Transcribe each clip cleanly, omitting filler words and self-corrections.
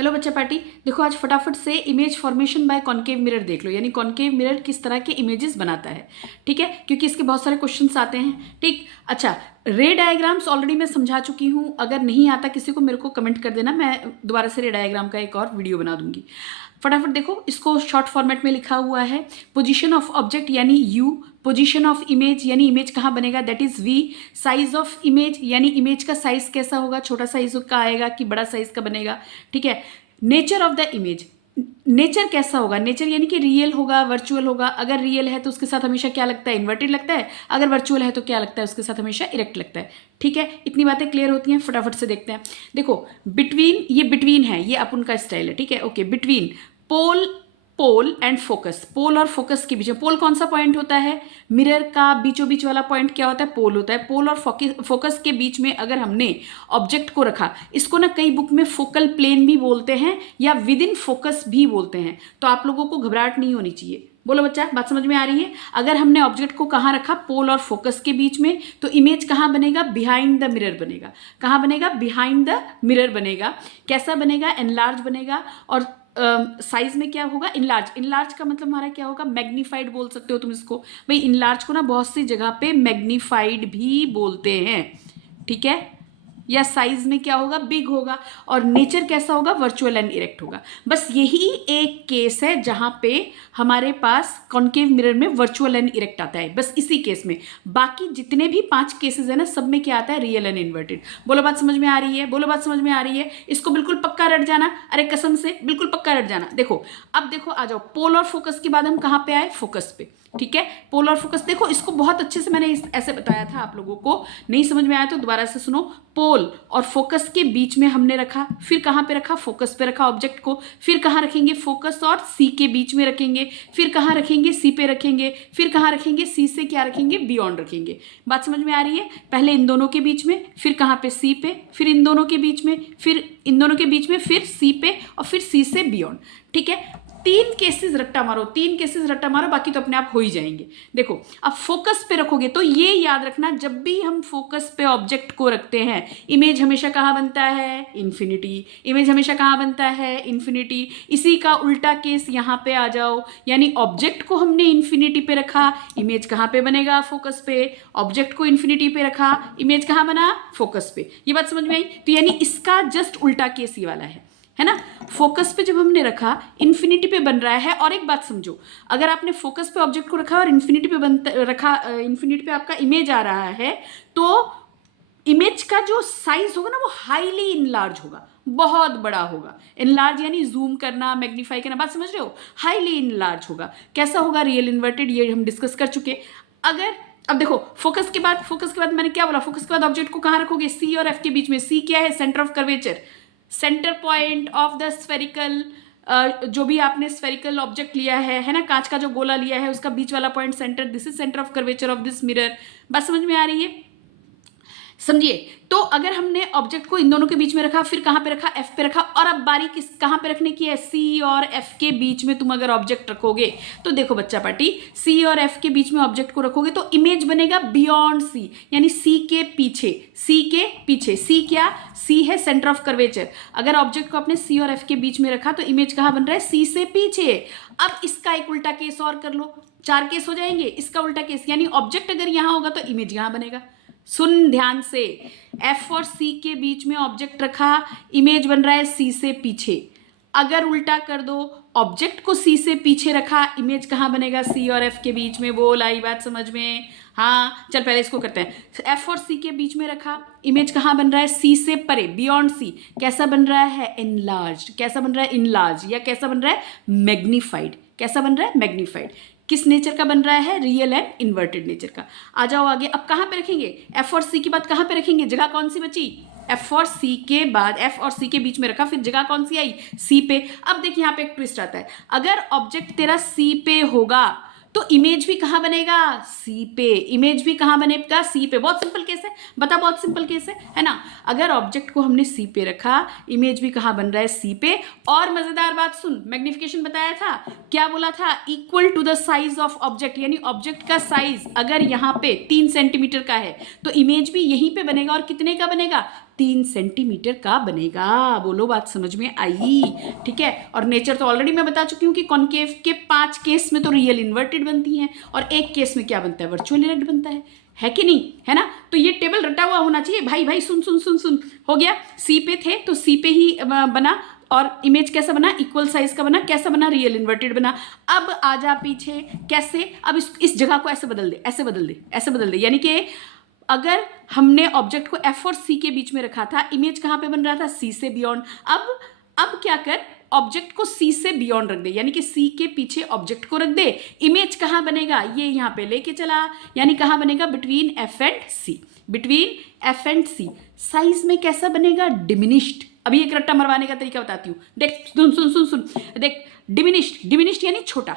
Hello बच्चा party, देखो आज फटाफट से image formation by concave mirror देख लो। यानी कॉन्केव मिरर किस तरह के इमेजेस बनाता है, ठीक है, क्योंकि इसके बहुत सारे क्वेश्चंस आते हैं। ठीक, अच्छा, रे डायग्राम्स ऑलरेडी मैं समझा चुकी हूँ। अगर नहीं आता किसी को मेरे को कमेंट कर देना, मैं दोबारा से रे डायग्राम का एक और वीडियो बना दूंगी। फटाफट देखो, इसको शॉर्ट फॉर्मेट में लिखा हुआ है। पोजीशन ऑफ ऑब्जेक्ट यानी यू, पोजीशन ऑफ इमेज यानी इमेज कहाँ बनेगा, that is V. Size of image यानी इमेज का साइज कैसा होगा, छोटा साइज का आएगा कि बड़ा साइज का बनेगा, ठीक है। Nature of the image, nature कैसा होगा, नेचर यानी कि रियल होगा, वर्चुअल होगा। अगर रियल है तो उसके साथ हमेशा क्या लगता है, इन्वर्टेड लगता है। अगर वर्चुअल है तो क्या लगता है, उसके साथ हमेशा इरेक्ट लगता है। ठीक है, इतनी बातें क्लियर होती हैं। फटाफट से देखते हैं। देखो, बिटवीन, ये बिटवीन है, ये अपन का स्टाइल है, ठीक है। Okay, between pole, pole and focus, pole और फोकस के बीच में, पोल कौन सा पॉइंट होता है, मिरर का बीचों बीच वाला पॉइंट क्या होता है, पोल होता है। पोल और फोकस के बीच में अगर हमने ऑब्जेक्ट को रखा, इसको ना कई बुक में फोकल प्लेन भी बोलते हैं या विद इन फोकस भी बोलते हैं। तो आप लोगों को घबराहट नहीं होनी चाहिए। बोलो बच्चा, बात समझ में आ रही है। अगर हमने ऑब्जेक्ट को कहाँ रखा, पोल और फोकस के बीच में, तो इमेज कहाँ बनेगा, बिहाइंड द मिरर बनेगा। कहाँ बनेगा, बिहाइंड द मिरर बनेगा। कैसा बनेगा, एनलार्ज बनेगा। और साइज में क्या होगा, इनलार्ज। इनलार्ज का मतलब हमारा क्या होगा, मैग्नीफाइड बोल सकते हो तुम इसको। भाई इनलार्ज को ना बहुत सी जगह पे मैग्नीफाइड भी बोलते हैं, ठीक है। या साइज में क्या होगा, बिग होगा। और नेचर कैसा होगा, वर्चुअल एंड इरेक्ट होगा। बस यही एक केस है जहां पे हमारे पास कॉन्केव मिरर में वर्चुअल एंड इरेक्ट आता है, बस इसी केस में। बाकी जितने भी 5 केसेस है ना, सब में क्या आता है, रियल एंड इन्वर्टेड। बोलो बात समझ में आ रही है, बोलो बात समझ में आ रही है। इसको बिल्कुल पक्का रट जाना, अरे कसम से बिल्कुल पक्का रट जाना। देखो, अब देखो, आ जाओ पोल और फोकस के बाद हम कहाँ पे आए, फोकस पे, ठीक है। पोल और फोकस, देखो इसको बहुत अच्छे से मैंने ऐसे बताया था, आप लोगों को नहीं समझ में आया तो दोबारा से सुनो। पोल और फोकस के बीच में हमने रखा, फिर कहाँ पे रखा, फोकस पे रखा ऑब्जेक्ट को। फिर कहाँ रखेंगे, फोकस और सी के बीच में रखेंगे। फिर कहाँ रखेंगे, सी पे रखेंगे। फिर कहाँ रखेंगे, सी से क्या रखेंगे, बियॉन्ड रखेंगे। बात समझ में आ रही है। पहले इन दोनों के बीच में, फिर कहाँ पे, सी पे, फिर इन दोनों के बीच में, फिर इन दोनों के बीच में, फिर सी पे, और फिर सी से बियॉन्ड, ठीक है। 3 केसेस रट्टा मारो, 3 केसेस रट्टा मारो, बाकी तो अपने आप हो ही जाएंगे। देखो, अब फोकस पे रखोगे तो ये याद रखना, जब भी हम फोकस पे ऑब्जेक्ट को रखते हैं, इमेज हमेशा कहाँ बनता है, इन्फिनिटी। इमेज हमेशा कहाँ बनता है, इन्फिनिटी। इसी का उल्टा केस यहाँ पे आ जाओ, यानी ऑब्जेक्ट को हमने इन्फिनिटी पे रखा, इमेज कहाँ पे बनेगा, फोकस पे। ऑब्जेक्ट को इन्फिनिटी पे रखा, इमेज कहाँ बना, फोकस पे। ये बात समझ में आई। तो यानी इसका जस्ट उल्टा केस ये वाला है ना। फोकस पे जब हमने रखा, इन्फिनिटी पे बन रहा है। और एक बात समझो, अगर आपने फोकस पे ऑब्जेक्ट को रखा और इन्फिनिटी पे रखा, इन्फिनिटी पे आपका इमेज आ रहा है, तो इमेज का जो साइज होगा ना, वो हाईली इनलार्ज होगा, बहुत बड़ा होगा। इनलार्ज यानी जूम करना, मैग्नीफाई करना, बात समझ रहे हो। हाईली इनलार्ज होगा। कैसा होगा, रियल इन्वर्टेड, ये हम डिस्कस कर चुके। अगर अब देखो, फोकस के बाद मैंने क्या बोला, फोकस के बाद ऑब्जेक्ट को कहाँ रखोगे, सी और एफ के बीच में। सी क्या है, centre of curvature, centre point of the spherical, जो भी आपने स्फेरिकल ऑब्जेक्ट लिया है ना, कांच का जो गोला लिया है, उसका बीच वाला point centre, this is centre of curvature of this mirror. बात समझ में आ रही है, समझिए। तो अगर हमने ऑब्जेक्ट को इन दोनों के बीच में रखा, फिर कहाँ पे रखा, एफ पे रखा। और अब बारी किस कहाँ पे रखने की है, सी और एफ के बीच में तुम अगर ऑब्जेक्ट रखोगे, तो देखो बच्चा पार्टी, सी और एफ के बीच में ऑब्जेक्ट को रखोगे तो इमेज बनेगा बियॉन्ड सी, यानी सी के पीछे। सी के पीछे, सी क्या, सी है सेंटर ऑफ कर्वेचर। अगर ऑब्जेक्ट को अपने सी और एफ के बीच में रखा तो इमेज कहाँ बन रहा है, सी से पीछे। अब इसका एक उल्टा केस और कर लो, 4 केस हो जाएंगे। इसका उल्टा केस, यानी ऑब्जेक्ट अगर यहाँ होगा तो इमेज यहाँ बनेगा। सुन ध्यान से, F और C के बीच में ऑब्जेक्ट रखा, इमेज बन रहा है C से पीछे। अगर उल्टा कर दो, ऑब्जेक्ट को C से पीछे रखा, इमेज कहाँ बनेगा, C और F के बीच में। बोल आई बात समझ में। हाँ चल, पहले इसको करते हैं। F और C के बीच में रखा, इमेज कहाँ बन रहा है, C से परे, बियॉन्ड C। कैसा बन रहा है, इनलार्ज। कैसा बन रहा है, इनलार्ज। या कैसा बन रहा है, मैग्नीफाइड। कैसा बन रहा है, मैग्नीफाइड। किस नेचर का बन रहा है, रियल एंड इन्वर्टेड नेचर का। आ जाओ आगे, अब कहाँ पे रखेंगे, एफ और सी के बाद कहाँ पे रखेंगे, जगह कौन सी बची, एफ और सी के बाद, एफ और सी के बीच में रखा, फिर जगह कौन सी आई, सी पे। अब देखिए यहाँ पे एक ट्विस्ट आता है, अगर ऑब्जेक्ट तेरा सी पे होगा तो इमेज भी कहाँ बनेगा, सी पे। इमेज भी कहाँ बनेगा, सी पे। बहुत सिंपल केस है, बता, बहुत सिंपल केस है ना। अगर ऑब्जेक्ट को हमने सी पे रखा, इमेज भी कहाँ बन रहा है, सी पे। और मजेदार बात सुन, मैग्निफिकेशन बताया था, क्या बोला था, equal to the size of object. यानी ऑब्जेक्ट का साइज अगर यहाँ पे 3 सेंटीमीटर का है तो इमेज भी यहीं पे बनेगा। और कितने का बनेगा, 3 सेंटीमीटर का बनेगा। बोलो बात समझ में आई? ठीक है। और नेचर तो ऑलरेडी मैं बता चुकी हूँ कि कॉन्केव के 5 केस में तो रियल इन्वर्टेड बनती हैं और एक केस में क्या बनता है, वर्चुअल इरेक्ट बनता है कि नहीं, है ना। तो ये टेबल रटा हुआ होना चाहिए। भाई भाई सुन सुन सुन सुन, हो गया। सी पे थे तो सी पे ही बना, और इमेज कैसा बना, इक्वल साइज का बना, कैसा बना, रियल इन्वर्टेड बना। अब आजा पीछे, कैसे, अब इस जगह को ऐसे बदल दे, ऐसे बदल दे, ऐसे बदल दे। यानी कि अगर हमने ऑब्जेक्ट को एफ और सी के बीच में रखा था, इमेज कहाँ पे बन रहा था, सी से बियॉन्ड। अब क्या कर, ऑब्जेक्ट को सी से बियॉन्ड रख दे, यानी कि सी के पीछे ऑब्जेक्ट को रख दे। इमेज कहाँ बनेगा, ये यहाँ पे लेके चला, यानी कहाँ बनेगा, between F and C, between F and C. Size में कैसा बनेगा, डिमिनिश्ड। अभी एक रट्टा मरवाने का तरीका बताती हूँ, देख सुन सुन सुन सुन, देख डिमिनिश्ड, डिमिनिश्ड यानी छोटा,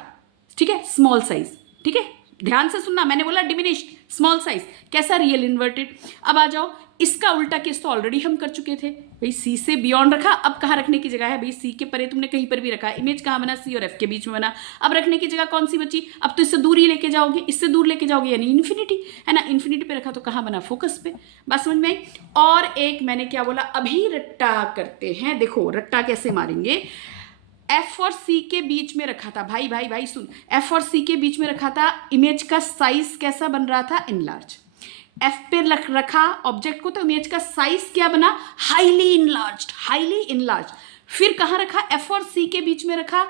ठीक है, स्मॉल साइज, ठीक है, ध्यान से सुनना, मैंने बोला डिमिनिश्ड स्मॉल साइज, कैसा, रियल इन्वर्टेड। अब आ जाओ, इसका उल्टा केस तो ऑलरेडी हम कर चुके थे भाई, सी से बियॉन्ड रखा, अब कहाँ रखने की जगह है भाई, सी के परे तुमने कहीं पर भी रखा, इमेज कहाँ बना, सी और एफ के बीच में बना। अब रखने की जगह कौन सी बची, अब तो इससे दूर ही लेके जाओगे, इससे दूर लेके जाओगे यानी इन्फिनिटी, है ना। इन्फिनिटी पे रखा तो कहाँ बना, फोकस पे। बात समझ में आई। और एक मैंने क्या बोला, अभी रट्टा करते हैं, देखो रट्टा कैसे मारेंगे। एफ और सी के बीच में रखा था, भाई भाई भाई सुन, एफ और सी के बीच में रखा था, इमेज का साइज कैसा बन रहा था, इनलार्ज। एफ पे रखा ऑब्जेक्ट को तो इमेज का साइज क्या बना, हाईली इनलार्ज्ड, हाईली इनलार्ज। फिर कहाँ रखा, एफ और सी के बीच में रखा,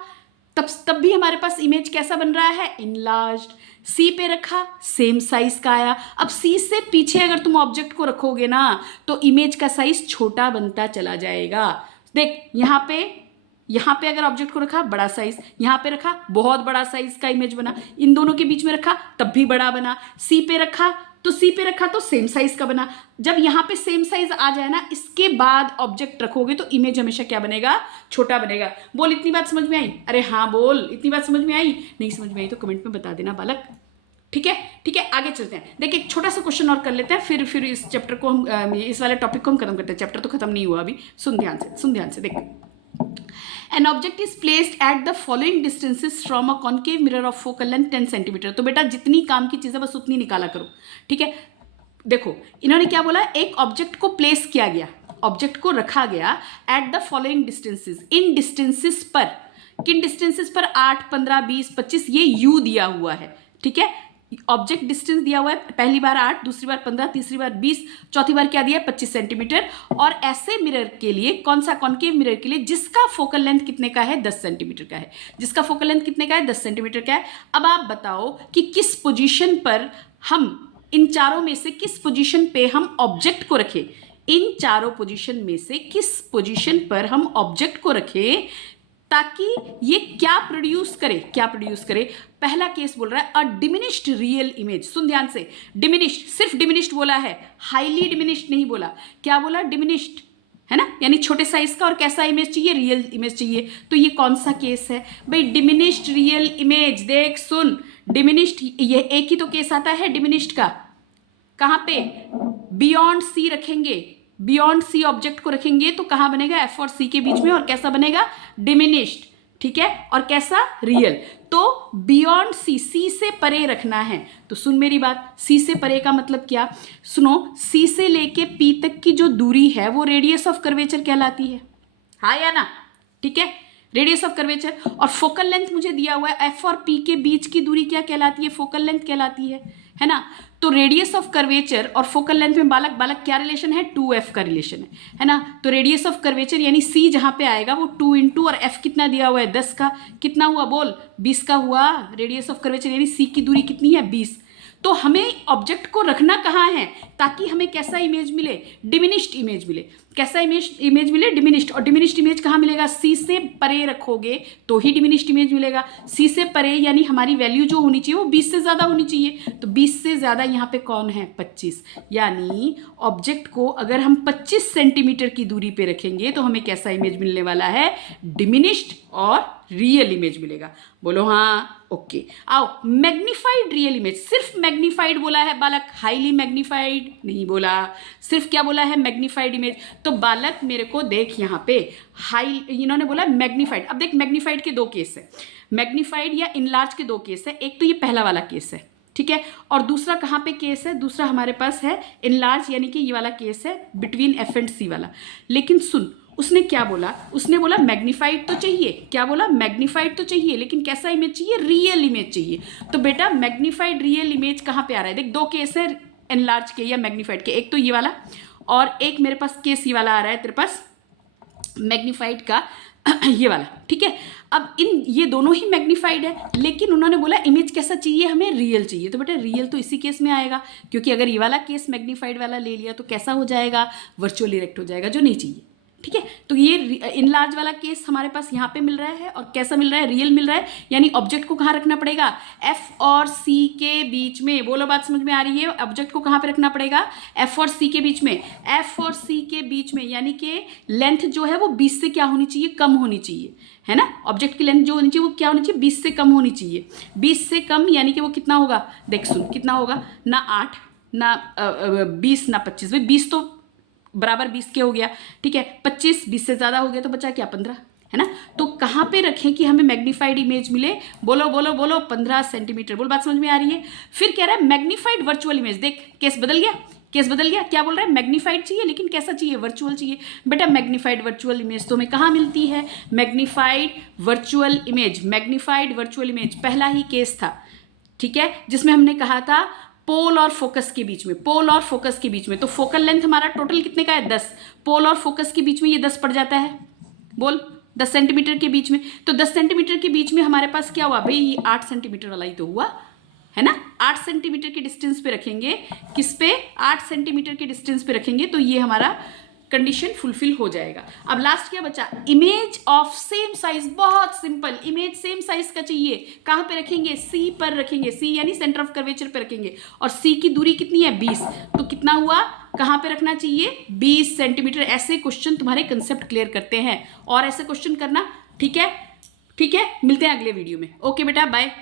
तब भी हमारे पास इमेज कैसा बन रहा है, इनलार्ज्ड। सी पे रखा, सेम साइज का आया। अब सी से पीछे अगर तुम ऑब्जेक्ट को रखोगे ना तो इमेज का साइज छोटा बनता चला जाएगा। देख यहाँ पे अगर ऑब्जेक्ट को रखा, बड़ा साइज, यहाँ पे रखा, बहुत बड़ा साइज का इमेज बना, इन दोनों के बीच में रखा तब भी बड़ा बना, सी पे रखा तो सेम साइज का बना। जब यहाँ पे सेम साइज आ जाए ना, इसके बाद ऑब्जेक्ट रखोगे तो इमेज हमेशा क्या बनेगा, छोटा बनेगा। बोल, इतनी बात समझ में आई? अरे हाँ बोल, इतनी बात समझ में आई? नहीं समझ में आई तो कमेंट में बता देना बालक। ठीक है ठीक है, आगे चलते हैं। देखिए एक छोटा सा क्वेश्चन और कर लेते हैं, फिर इस चैप्टर को हम, इस वाले टॉपिक को हम खत्म करते हैं। चैप्टर तो खत्म नहीं हुआ अभी, सुन ध्यान से देख। An object is placed at the following distances from a concave mirror of focal length 10 centimetre. तो बेटा जितनी काम की चीज़ है बस उतनी निकाला करो, ठीक है। देखो इन्होंने क्या बोला, एक ऑब्जेक्ट को प्लेस किया गया, ऑब्जेक्ट को रखा गया at the following distances, in distances पर, किन डिस्टेंसेस पर, 8, 15, 20, 25, ये यू दिया हुआ है, ठीक है। ऑब्जेक्ट डिस्टेंस दिया हुआ है, पहली बार 8, दूसरी बार 15, तीसरी बार 20, चौथी बार क्या दिया है, 25 सेंटीमीटर। और ऐसे मिरर के लिए, कौन सा, कॉन्केव मिरर के लिए जिसका फोकल लेंथ कितने का है, 10 सेंटीमीटर का है, जिसका फोकल लेंथ कितने का है, 10 सेंटीमीटर का है। अब आप बताओ कि किस पोजीशन पर हम, इन चारों में से किस पोजीशन पे हम ऑब्जेक्ट को रखें, इन चारों पोजीशन में से किस पोजीशन पर हम ऑब्जेक्ट को रखें ताकि ये क्या प्रोड्यूस करे। पहला केस बोल रहा है अ डिमिनिश्ड रियल इमेज। सुन ध्यान से, डिमिनिश्ड, सिर्फ डिमिनिश्ड बोला है, हाईली डिमिनिश्ड नहीं बोला। क्या बोला, डिमिनिश्ड, है ना, यानी छोटे साइज का। और कैसा इमेज चाहिए, रियल इमेज चाहिए। तो ये कौन सा केस है भाई, डिमिनिश्ड रियल इमेज। देख सुन, डिमिनिश्ड, ये एक ही तो केस आता है डिमिनिश्ड का, कहाँ पे, बियॉन्ड सी रखेंगे, बियॉन्ड सी ऑब्जेक्ट को रखेंगे तो कहाँ बनेगा, एफ और सी के बीच में, और कैसा बनेगा, डिमिनिश्ड, ठीक है। और कैसा, रियल। तो बियॉन्ड सी, सी से परे रखना है। तो सुन मेरी बात, सी से परे का मतलब क्या, सुनो, सी से लेके पी तक की जो दूरी है वो रेडियस ऑफ कर्वेचर कहलाती है, हाँ या ना, ठीक है, रेडियस ऑफ कर्वेचर। और फोकल लेंथ मुझे दिया हुआ है, एफ और पी के बीच की दूरी क्या कहलाती है, फोकल लेंथ कहलाती है ना। तो रेडियस ऑफ कर्वेचर और फोकल लेंथ में बालक क्या रिलेशन है, 2f का रिलेशन है ना। तो रेडियस ऑफ कर्वेचर यानी c जहाँ पे आएगा वो 2 इंटू, और f कितना दिया हुआ है, 10 का, कितना हुआ बोल, 20 का हुआ। रेडियस ऑफ कर्वेचर यानी c की दूरी कितनी है, 20। तो हमें ऑब्जेक्ट को रखना कहाँ है ताकि हमें कैसा इमेज मिले, डिमिनिश्ड इमेज मिले। कैसा इमेज मिले, डिमिनिश्ड। और डिमिनिश्ड इमेज कहाँ मिलेगा, सी से परे रखोगे तो ही डिमिनिश्ड इमेज मिलेगा। सी से परे यानी हमारी वैल्यू जो होनी चाहिए वो 20 से ज़्यादा होनी चाहिए। तो 20 से ज़्यादा यहाँ पे कौन है, 25। यानी ऑब्जेक्ट को अगर हम 25 सेंटीमीटर की दूरी पे रखेंगे तो हमें कैसा इमेज मिलने वाला है, डिमिनिश्ड और रियल इमेज मिलेगा। बोलो हाँ, ओके। आओ, मैग्नीफाइड रियल इमेज, सिर्फ मैग्नीफाइड बोला है बालक, हाईली मैग्नीफाइड नहीं बोला, सिर्फ क्या बोला है, मैग्नीफाइड इमेज। तो बालक मेरे को देख यहाँ पे हाई, इन्होंने बोला मैग्नीफाइड। अब देख मैग्नीफाइड के दो केस है, मैग्नीफाइड या इनलार्ज के दो केस है। एक तो ये पहला वाला केस है, ठीक है। और दूसरा कहाँ पे केस है, दूसरा हमारे पास है इनलार्ज, यानी कि ये वाला केस है बिटवीन एफ एंड सी वाला। लेकिन सुन, उसने क्या बोला, उसने बोला मैग्नीफाइड तो चाहिए, क्या बोला, मैग्नीफाइड तो चाहिए, लेकिन कैसा इमेज चाहिए, रियल इमेज चाहिए। तो बेटा मैग्नीफाइड रियल इमेज कहाँ पे आ रहा है, देख दो केस है एनलार्ज के या मैग्नीफाइड के, एक तो ये वाला और एक मेरे पास केस ये वाला आ रहा है तेरे पास मैग्नीफाइड का ये वाला, ठीक है। अब ये दोनों ही मैग्नीफाइड है, लेकिन उन्होंने बोला इमेज कैसा चाहिए, हमें रियल चाहिए। तो बेटा रियल तो इसी केस में आएगा, क्योंकि अगर ये वाला केस मैग्नीफाइड वाला ले लिया तो कैसा हो जाएगा, वर्चुअल इरेक्ट हो जाएगा, जो नहीं चाहिए, ठीक है। तो ये इनलार्ज वाला केस हमारे पास यहाँ पे मिल रहा है, और कैसा मिल रहा है, रियल मिल रहा है। यानी ऑब्जेक्ट को कहाँ रखना पड़ेगा, एफ और सी के बीच में। बोलो बात समझ में आ रही है, ऑब्जेक्ट को कहाँ पे रखना पड़ेगा, एफ और सी के बीच में, एफ और सी के बीच में, यानी कि लेंथ जो है वो 20 से क्या होनी चाहिए, कम होनी चाहिए, है ना। ऑब्जेक्ट की लेंथ जो होनी चाहिए वो क्या होनी चाहिए, 20 से कम होनी चाहिए। 20 से कम यानी कि वो कितना होगा, देख सुन कितना होगा, ना 8 ना 20 ना 25, भाई 20 तो बराबर 20 के हो गया, ठीक है। 25 20 से ज़्यादा हो गया तो बचा क्या, 15, है ना। तो कहाँ पे रखें कि हमें मैग्नीफाइड इमेज मिले, बोलो बोलो बोलो, 15 सेंटीमीटर। बोल बात समझ में आ रही है। फिर कह रहा है मैग्नीफाइड वर्चुअल इमेज, देख केस बदल गया, केस बदल गया। क्या बोल रहा है, मैग्नीफाइड चाहिए, लेकिन कैसा चाहिए, वर्चुअल चाहिए। बेटा मैग्नीफाइड वर्चुअल इमेज तो हमें कहाँ मिलती है, magnified virtual image, magnified virtual image पहला ही केस था, ठीक है, जिसमें हमने कहा था पोल और फोकस के बीच में, पोल और फोकस के बीच में। तो फोकल लेंथ हमारा टोटल कितने का है, 10, पोल और फोकस के बीच में ये 10 पड़ जाता है, बोल 10 सेंटीमीटर के बीच में। तो 10 सेंटीमीटर के बीच में हमारे पास क्या हुआ भाई, ये 8 सेंटीमीटर वाला ही तो हुआ, है ना। 8 सेंटीमीटर के डिस्टेंस पे रखेंगे, किस पे, 8 सेंटीमीटर के डिस्टेंस पे रखेंगे, तो ये हमारा कंडीशन फुलफिल हो जाएगा। अब लास्ट क्या बचा, इमेज ऑफ सेम साइज। बहुत सिंपल, इमेज सेम साइज का चाहिए, कहाँ पे रखेंगे, सी पर रखेंगे, सी यानी सेंटर ऑफ कर्वेचर पे रखेंगे, और सी की दूरी कितनी है, 20, तो कितना हुआ, कहाँ पे रखना चाहिए, 20 सेंटीमीटर। ऐसे क्वेश्चन तुम्हारे कंसेप्ट क्लियर करते हैं, और ऐसे क्वेश्चन करना, ठीक है, ठीक है। मिलते हैं अगले वीडियो में, ओके बेटा, बाय।